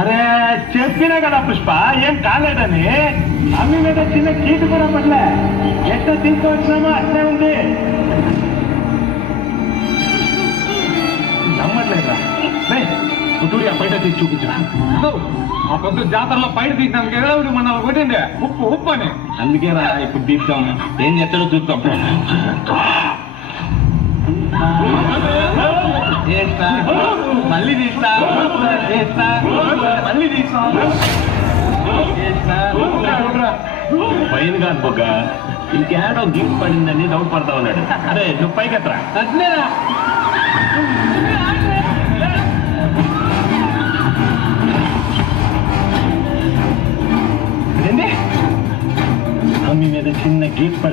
అరే చెప్పినా కదా పుష్ప, ఏం కాలేదని. అమ్మి మీద చిన్న కీటు కూడా పడలే. ఎట్లా తీసుకొచ్చినామో అట్లే ఉంది. నమ్మట్లేదురా. పుట్టూరి ఆ బయట తీసి చూపించరా. ఆ పొద్దు జాతరలో బయట తీసినందుకు ఏదో మన కొట్టిండే ఉప్పు ఉప్పు అని. అందుకే రా ఇప్పుడు తీస్తాం. ఏం చేస్తాడో చూస్తాం. చేస్తా, మళ్ళీ తీస్తా, చేస్తా, మళ్ళీ తీస్తా, చేస్తా. పైన కాదు బొగ్గ, ఇంకేడో గిఫ్ట్ పడిందని డౌట్ పడతా ఉన్నాడు. అరే నువ్వు పైకి ఎత్తరా. అట్లేరా మీ మీద చిన్న గీత పడి